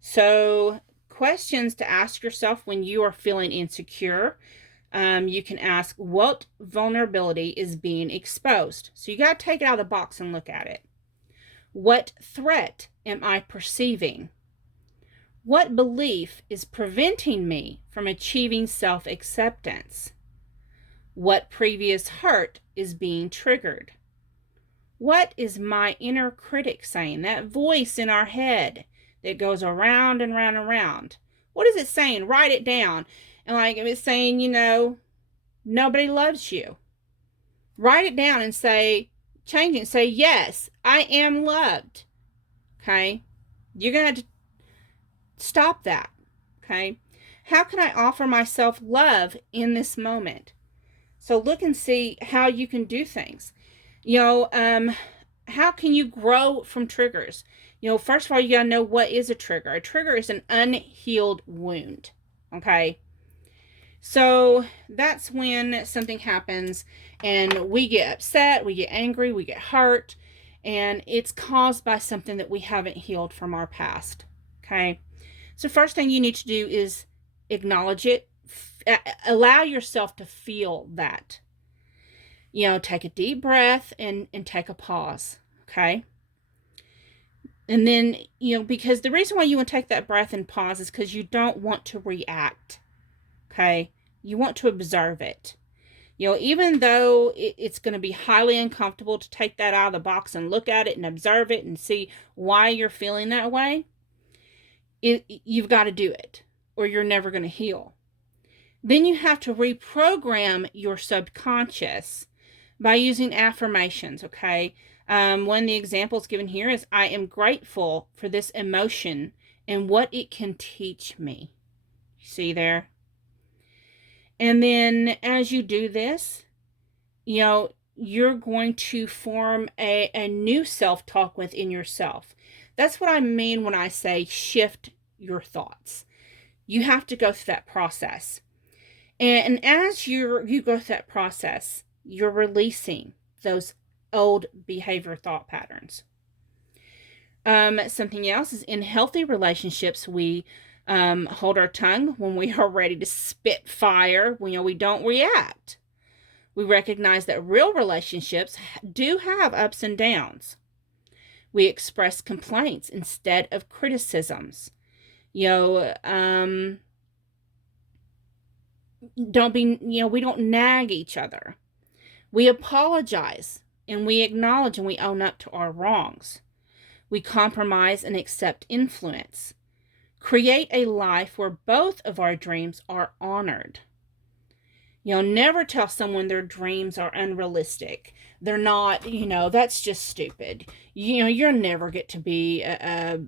So, questions to ask yourself when you are feeling insecure. You can ask, what vulnerability is being exposed? So you got to take it out of the box and look at it. What threat am I perceiving? What belief is preventing me from achieving self-acceptance? What previous hurt is being triggered? What is my inner critic saying? That voice in our head that goes around and round and round. What is it saying? Write it down. And like if it's saying, nobody loves you. Write it down and say, change it. Say, yes, I am loved. Okay? You're going to have to stop that. Okay? How can I offer myself love in this moment? So look and see how you can do things. How can you grow from triggers? First of all, you got to know what is a trigger. A trigger is an unhealed wound. Okay? So that's when something happens and we get upset, we get angry, we get hurt, and it's caused by something that we haven't healed from our past. Okay? So first thing you need to do is acknowledge it. Allow yourself to feel that. Take a deep breath and take a pause. Okay? And then, because the reason why you want to take that breath and pause is because you don't want to react. Okay? You want to observe it. Even though it's going to be highly uncomfortable to take that out of the box and look at it and observe it and see why you're feeling that way, you've got to do it or you're never going to heal. Then you have to reprogram your subconscious by using affirmations, okay? One of the examples given here is, I am grateful for this emotion and what it can teach me. See there? And then as you do this, you're going to form a new self-talk within yourself. That's what I mean when I say shift your thoughts. You have to go through that process. And as you go through that process, you're releasing those old behavior thought patterns. Something else is, in healthy relationships, we hold our tongue when we are ready to spit fire. We don't react. We recognize that real relationships do have ups and downs. We express complaints instead of criticisms. We don't nag each other. We apologize and we acknowledge and we own up to our wrongs. We compromise and accept influence. Create a life where both of our dreams are honored. Never tell someone their dreams are unrealistic. They're not, that's just stupid. You'll never get to be a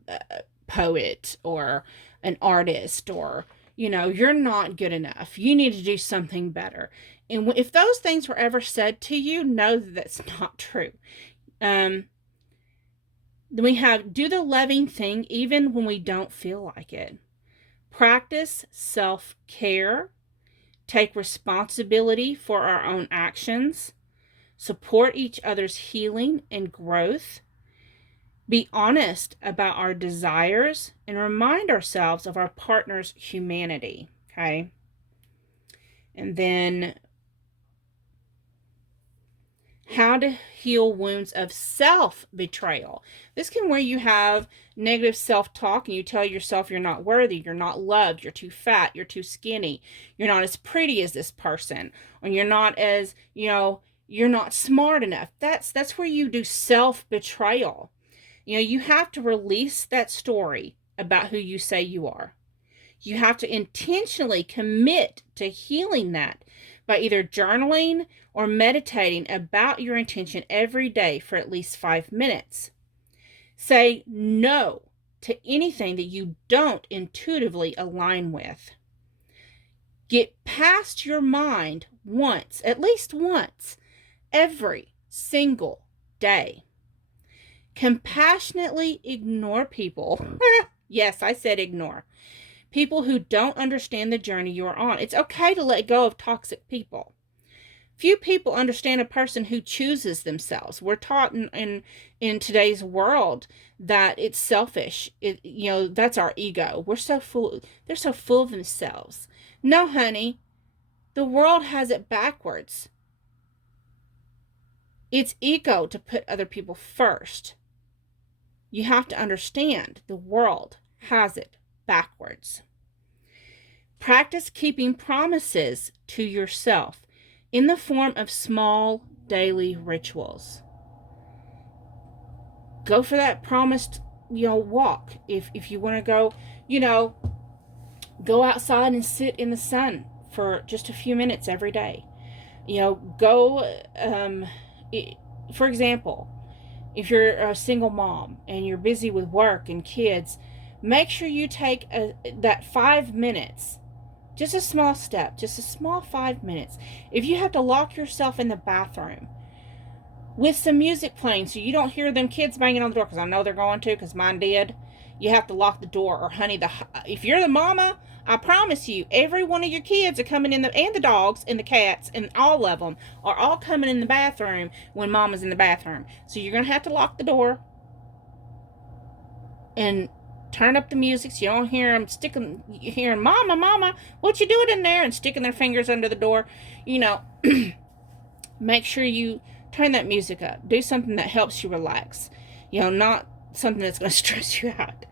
poet or an artist, or, you're not good enough. You need to do something better. And if those things were ever said to you, know that that's not true. Then we have do the loving thing even when we don't feel like it. Practice self-care. Take responsibility for our own actions. Support each other's healing and growth. Be honest about our desires and remind ourselves of our partner's humanity. Okay. And then how to heal wounds of self-betrayal. This can where you have negative self-talk and you tell yourself you're not worthy, you're not loved, you're too fat, you're too skinny, you're not as pretty as this person, or you're not as, you're not smart enough. That's where you do self-betrayal. You have to release that story about who you say you are. You have to intentionally commit to healing that by either journaling or meditating about your intention every day for at least 5 minutes. Say no to anything that you don't intuitively align with. Get past your mind once, at least once, every single day. Compassionately ignore people. Yes, I said ignore. People who don't understand the journey you're on. It's okay to let go of toxic people. Few people understand a person who chooses themselves. We're taught in today's world that it's selfish. That's our ego. They're so full of themselves. No, honey, the world has it backwards. It's ego to put other people first. You have to understand the world has it backwards. Practice keeping promises to yourself in the form of small daily rituals. Go for that promised, walk. If you want to go, go outside and sit in the sun for just a few minutes every day. For example, if you're a single mom and you're busy with work and kids, make sure you take that 5 minutes. Just a small step, just a small 5 minutes. If you have to lock yourself in the bathroom with some music playing so you don't hear them kids banging on the door, because I know they're going to, because mine did, you have to lock the door. Or honey, if you're the mama, I promise you, every one of your kids are coming in, and the dogs and the cats and all of them are all coming in the bathroom when mama's in the bathroom. So you're going to have to lock the door and turn up the music so you don't hear them hearing, mama, what you doing in there? And sticking their fingers under the door. Make sure you turn that music up. Do something that helps you relax. Not something that's going to stress you out.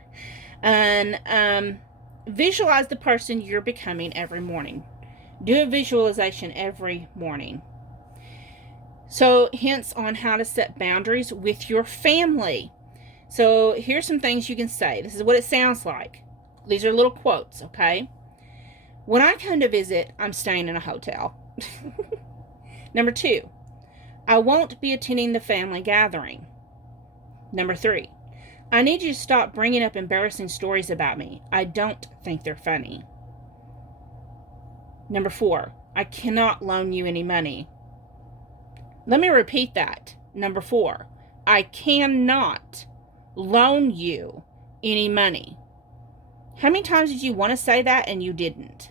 And visualize the person you're becoming every morning. Do a visualization every morning. So hints on how to set boundaries with your family. So here's some things you can say. This is what it sounds like. These are little quotes, okay? When I come to visit, I'm staying in a hotel. Number 2, I won't be attending the family gathering. Number 3, I need you to stop bringing up embarrassing stories about me. I don't think they're funny. Number 4, I cannot loan you any money. Let me repeat that. Number 4, I cannot loan you any money. How many times did you want to say that and you didn't?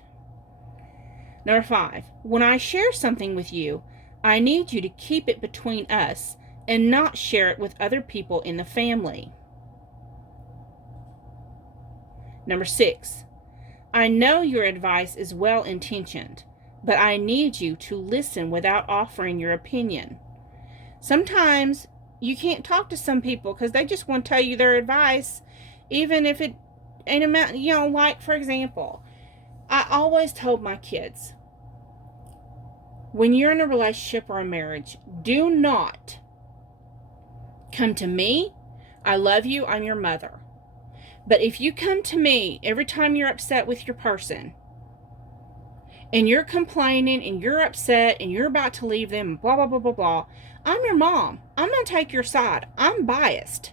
Number 5, when I share something with you, I need you to keep it between us and not share it with other people in the family. Number 6, I know your advice is well-intentioned, but I need you to listen without offering your opinion. Sometimes you can't talk to some people because they just want to tell you their advice, even if it ain't amount, like, for example, I always told my kids, when you're in a relationship or a marriage, do not come to me. I love you. I'm your mother. But if you come to me every time you're upset with your person and you're complaining and you're upset and you're about to leave them, blah, blah, blah, blah, blah, I'm your mom. I'm going to take your side. I'm biased.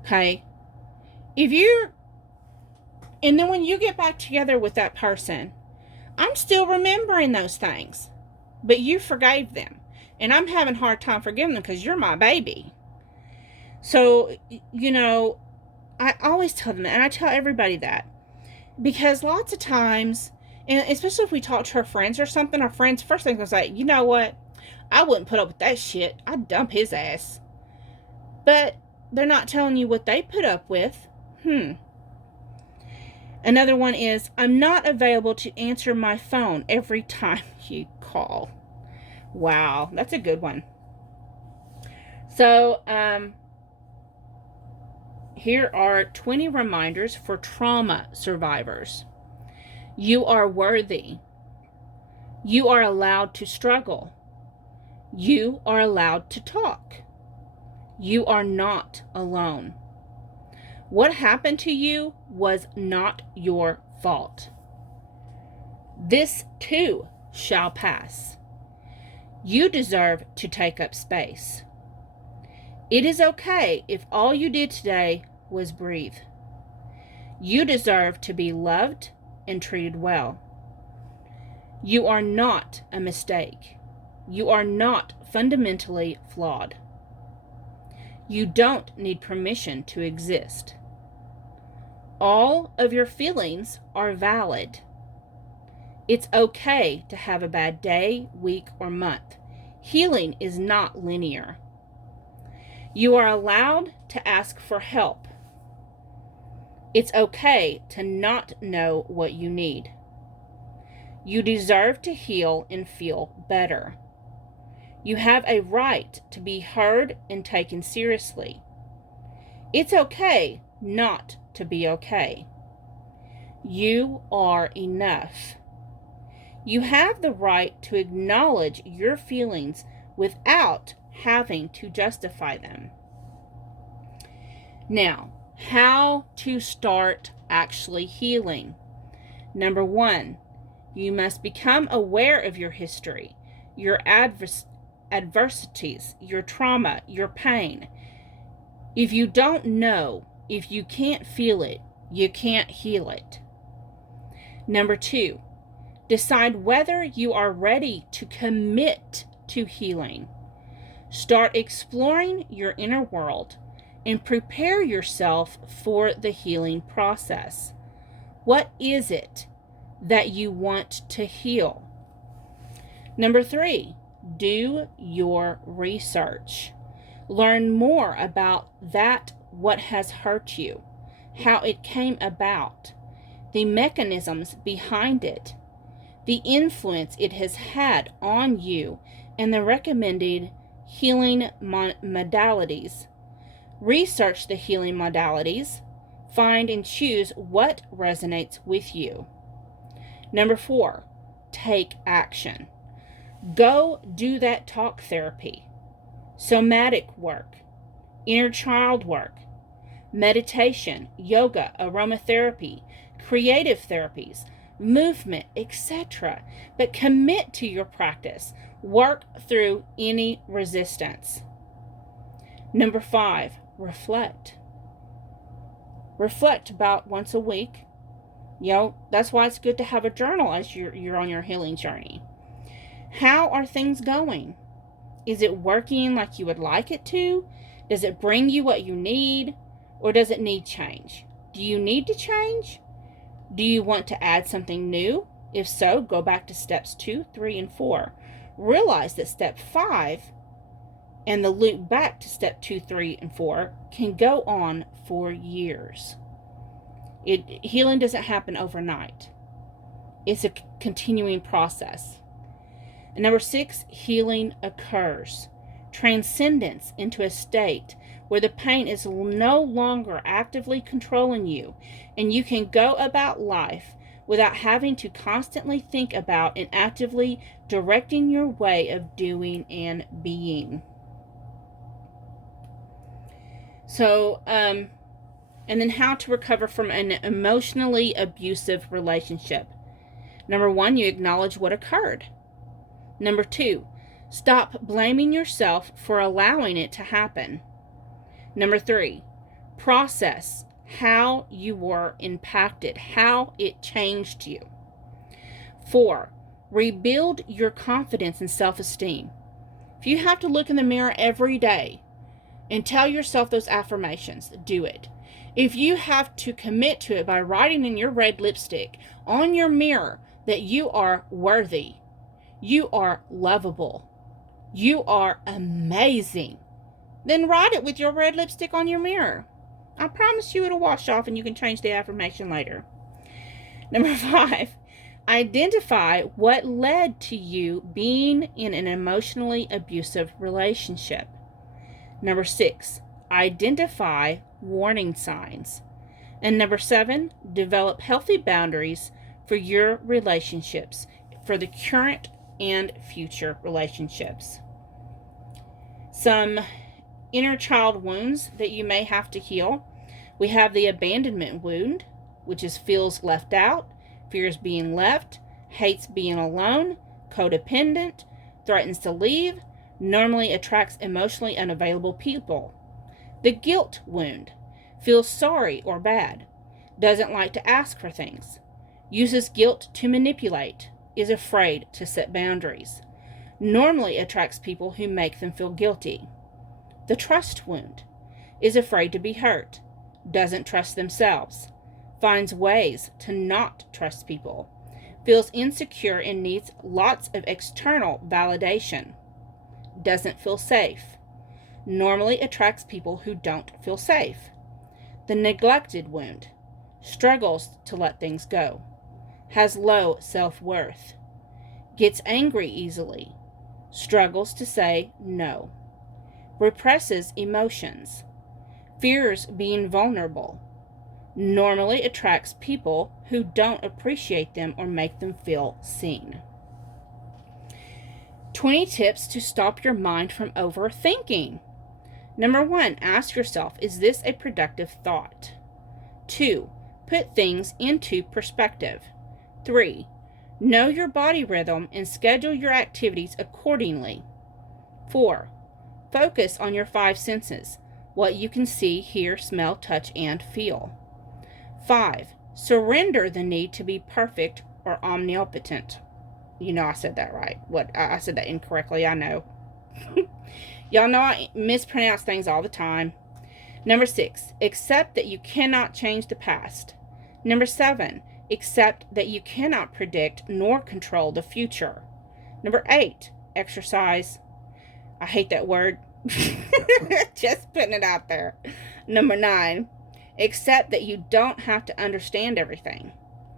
Okay? And then when you get back together with that person, I'm still remembering those things. But you forgave them. And I'm having a hard time forgiving them because you're my baby. So, I always tell them that, and I tell everybody that, because lots of times, and especially if we talk to our friends or something, our friends first thing is like, you know what, I wouldn't put up with that shit, I'd dump his ass. But they're not telling you what they put up with. Another one is, I'm not available to answer my phone every time you call. Wow, that's a good one. So, here are 20 reminders for trauma survivors. You are worthy. You are allowed to struggle. You are allowed to talk. You are not alone. What happened to you was not your fault. This too shall pass. You deserve to take up space. It is okay if all you did today was breathe. You deserve to be loved and treated well. You are not a mistake. You are not fundamentally flawed. You don't need permission to exist. All of your feelings are valid. It's okay to have a bad day, week, or month. Healing is not linear. You are allowed to ask for help. It's okay to not know what you need. You deserve to heal and feel better. You have a right to be heard and taken seriously. It's okay not to be okay. You are enough. You have the right to acknowledge your feelings without having to justify them. Now, how to start actually healing. Number 1, you must become aware of your history, your adversities, your trauma, your pain. If you don't know, if you can't feel it, you can't heal it. Number 2, decide whether you are ready to commit to healing. Start exploring your inner world and prepare yourself for the healing process. What is it that you want to heal? Number 3, do your research. Learn more about what has hurt you, how it came about, the mechanisms behind it, the influence it has had on you, and the recommended healing modalities. Research the healing modalities. Find and choose what resonates with you. Number 4, take action. Go do that talk therapy, somatic work, inner child work, meditation, yoga, aromatherapy, creative therapies, movement, etc. But commit to your practice. Work through any resistance. Number 5, reflect. Reflect about once a week. That's why it's good to have a journal as you're on your healing journey. How are things going? Is it working like you would like it to? Does it bring you what you need? Or does it need change? Do you need to change? Do you want to add something new? If so, go back to steps 2, 3, and 4. Realize that step 5 and the loop back to step 2, 3, and 4 can go on for years. Healing doesn't happen overnight. It's a continuing process. And number 6, healing occurs. Transcendence into a state where the pain is no longer actively controlling you, and you can go about life without having to constantly think about and actively directing your way of doing and being. So, and then how to recover from an emotionally abusive relationship. Number 1, you acknowledge what occurred. Number 2, stop blaming yourself for allowing it to happen. Number 3, process how you were impacted, how it changed you. 4, rebuild your confidence and self-esteem. If you have to look in the mirror every day and tell yourself those affirmations. Do it. If you have to commit to it by writing in your red lipstick on your mirror that you are worthy, you are lovable, you are amazing, then write it with your red lipstick on your mirror. I promise you it'll wash off and you can change the affirmation later. Number 5, identify what led to you being in an emotionally abusive relationship. Number 6, identify warning signs. And number 7, develop healthy boundaries for your relationships, for the current and future relationships. Some inner child wounds that you may have to heal. We have the abandonment wound, which is feels left out, fears being left, hates being alone, codependent, threatens to leave, normally attracts emotionally unavailable people. The guilt wound, feels sorry or bad, doesn't like to ask for things, uses guilt to manipulate, is afraid to set boundaries, normally attracts people who make them feel guilty. The trust wound, is afraid to be hurt, doesn't trust themselves, finds ways to not trust people, feels insecure and needs lots of external validation, doesn't feel safe, normally attracts people who don't feel safe. The neglected wound, struggles to let things go, has low self-worth, gets angry easily, struggles to say no, represses emotions, fears being vulnerable, normally attracts people who don't appreciate them or make them feel seen. 20 tips to stop your mind from overthinking. Number 1, ask yourself, is this a productive thought? 2, put things into perspective. 3, know your body rhythm and schedule your activities accordingly. 4, focus on your 5 senses, what you can see, hear, smell, touch, and feel. 5, surrender the need to be perfect or omnipotent. You know I said that right. I said that incorrectly, I know. Y'all know I mispronounce things all the time. Number 6, accept that you cannot change the past. Number 7, accept that you cannot predict nor control the future. Number 8, exercise. I hate that word. Just putting it out there. Number 9, accept that you don't have to understand everything.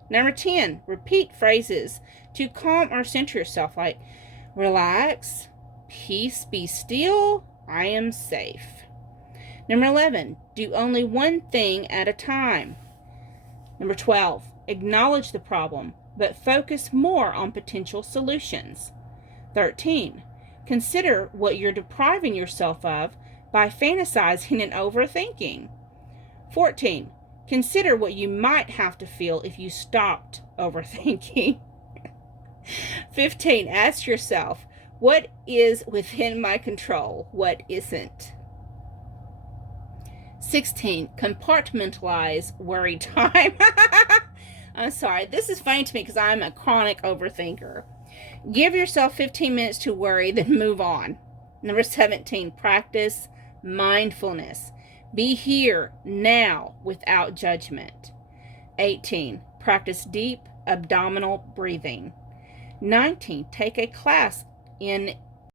Number 10, repeat phrases to calm or center yourself, like relax, peace, be still, I am safe. Number 11, do only one thing at a time. Number 12, acknowledge the problem, but focus more on potential solutions. 13, consider what you're depriving yourself of by fantasizing and overthinking. 14, consider what you might have to feel if you stopped overthinking. 15, ask yourself, what is within my control? What isn't? 16, compartmentalize worry time. I'm sorry, this is funny to me because I'm a chronic overthinker. Give yourself 15 minutes to worry, then move on. Number 17, practice mindfulness. Be here, now, without judgment. 18, practice deep abdominal breathing. 19, take a class in